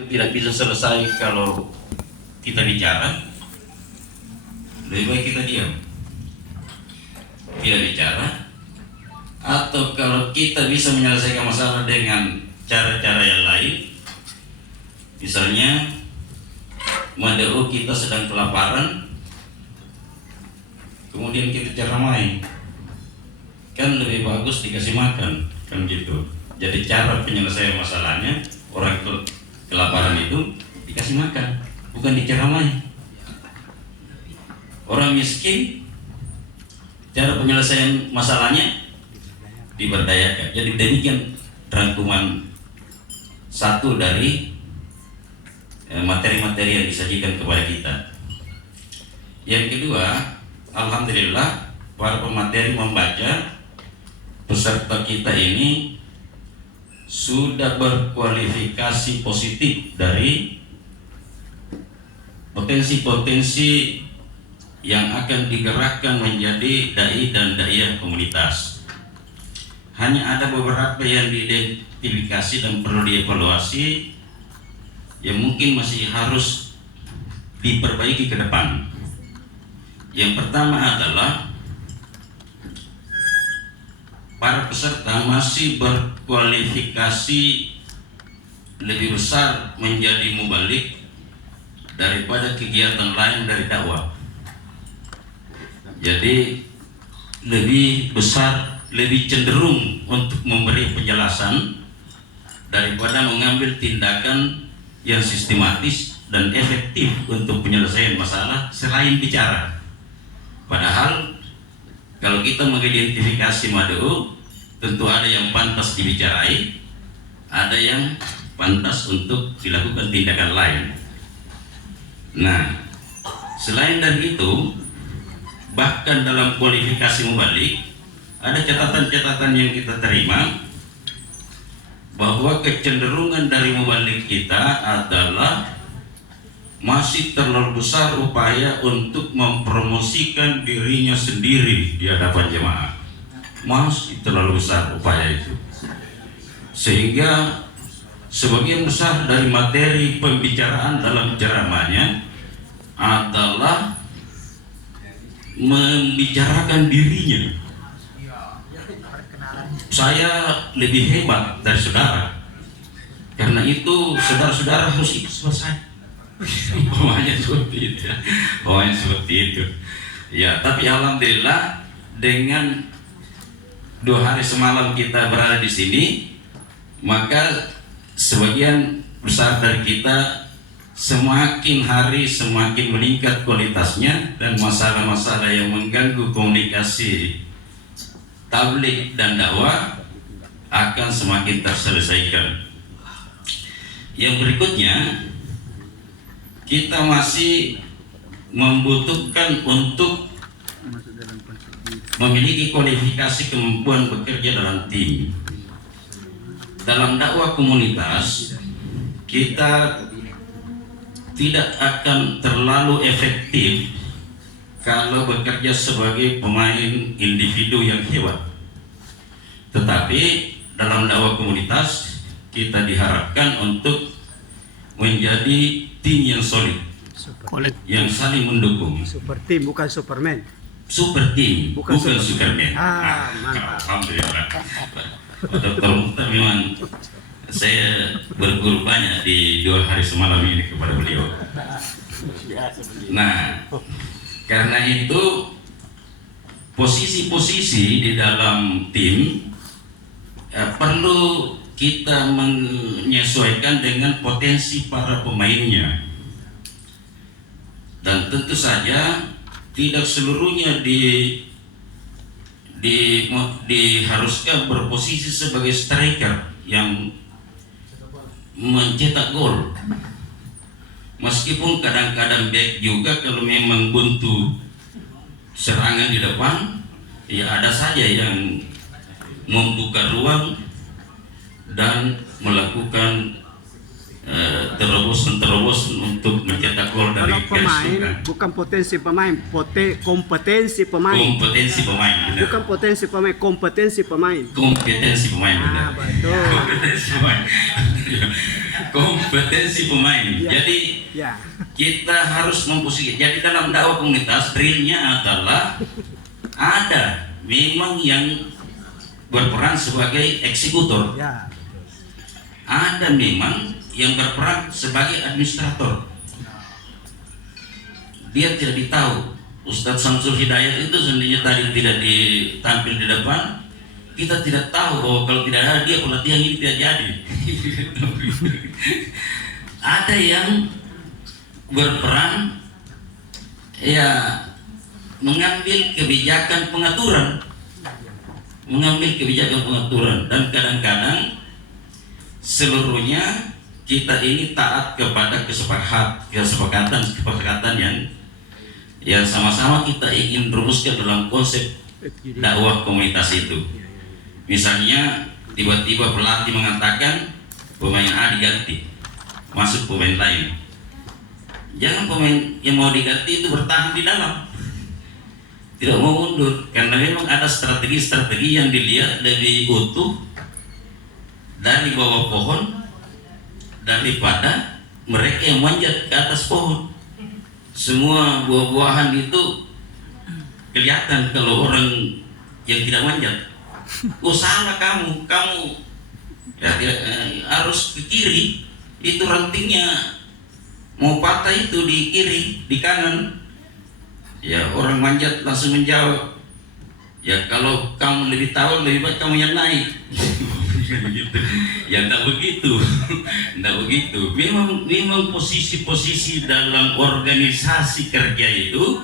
Itu tidak bisa selesai kalau kita bicara. Lebih baik kita diam, tidak bicara. Atau kalau kita bisa menyelesaikan masalah dengan cara-cara yang lain, misalnya Madeo kita sedang kelaparan, kemudian kita ceramai, kan lebih bagus dikasih makan, kan gitu. Jadi cara penyelesaian masalahnya, orang kelaparan itu dikasih makan, bukan diceramai. Orang miskin, cara penyelesaian masalahnya diberdayakan. Jadi demikian rangkuman satu dari materi-materi yang disajikan kepada kita. Yang kedua, alhamdulillah para pemateri membaca peserta kita ini sudah berkualifikasi positif dari potensi-potensi yang akan digerakkan menjadi dai dan daiyah komunitas. Hanya ada beberapa yang diidentifikasi dan perlu dievaluasi yang mungkin masih harus diperbaiki ke depan. Yang pertama adalah para peserta masih berkualifikasi lebih besar menjadi mubalik daripada kegiatan lain dari dakwah. Jadi lebih besar, lebih cenderung untuk memberi penjelasan daripada mengambil tindakan yang sistematis dan efektif untuk penyelesaian masalah selain bicara. Padahal kalau kita mengidentifikasi Madeo, tentu ada yang pantas dibicarain, ada yang pantas untuk dilakukan tindakan lain. Nah, selain dari itu, bahkan dalam kualifikasi mubalik ada catatan-catatan yang kita terima bahwa kecenderungan dari mubalik kita adalah masih terlalu besar upaya untuk mempromosikan dirinya sendiri di hadapan jemaah. Masih terlalu besar upaya itu, sehingga sebagian besar dari materi pembicaraan dalam ceramahnya adalah membicarakan dirinya. Saya lebih hebat dari saudara, karena itu saudara-saudara harus ikut selesai. Pokoknya seperti itu ya. Pokoknya seperti itu ya. Tapi alhamdulillah dengan 2 hari semalam kita berada di sini, maka sebagian besar dari kita semakin hari semakin meningkat kualitasnya, dan masalah-masalah yang mengganggu komunikasi tabligh dan dakwah akan semakin terselesaikan. Yang berikutnya, kita masih membutuhkan untuk memiliki kualifikasi kemampuan bekerja dalam tim. Dalam dakwah komunitas, kita tidak akan terlalu efektif kalau bekerja sebagai pemain individu yang hebat. Tetapi dalam dakwah komunitas kita diharapkan untuk menjadi tim yang solid, yang saling mendukung. Super team, bukan Superman. Super team, bukan Superman. Mantap. Alhamdulillah. Dr. Mukhtar memang saya berguru banyak di 2 hari semalam ini kepada beliau. Nah, karena itu posisi-posisi di dalam tim perlu kita menyesuaikan dengan potensi para pemainnya, dan tentu saja tidak seluruhnya diharuskan berposisi sebagai striker yang mencetak gol. Meskipun kadang-kadang back juga kalau memang buntu serangan di depan, ya ada saja yang membuka ruang dan melakukan terobosan untuk mencetak gol dari Kalau pemain, kesukaan. bukan potensi pemain, kompetensi pemain. Kompetensi pemain, benar. Bukan potensi pemain, kompetensi pemain. Kompetensi pemain, benar. Betul. Kompetensi pemain. kompetensi pemain. Ya. Jadi Ya. kita harus memposisikan. Jadi dalam dakwah komunitas drillnya adalah ada memang yang berperan sebagai eksekutor, Ya. ada memang yang berperan sebagai administrator. Dia tidak ditahu. Ustadz Samsul Hidayat itu sebenarnya tadi tidak ditampil di depan. Kita tidak tahu bahwa kalau tidak ada dia pelatihan ini tidak jadi. Ada yang berperan ya mengambil kebijakan pengaturan dan kadang-kadang seluruhnya kita ini taat kepada kesepakatan yang sama-sama kita ingin rumuskan dalam konsep dakwah komunitas itu. Misalnya tiba-tiba pelatih mengatakan pemain A diganti, masuk pemain lain. Jangan pemain yang mau diganti itu bertahan di dalam, tidak mau mundur, karena memang ada strategi-strategi yang dilihat lebih utuh dari bawah pohon daripada mereka yang manjat ke atas pohon. Semua buah-buahan itu kelihatan kalau orang yang tidak manjat. Oh salah kamu ya, harus ke kiri, itu rantingnya mau patah itu di kiri, di kanan. Ya orang manjat langsung menjawab, ya kalau kamu lebih tahu lebih baik kamu yang naik. Ya tidak begitu. Memang posisi-posisi dalam organisasi kerja itu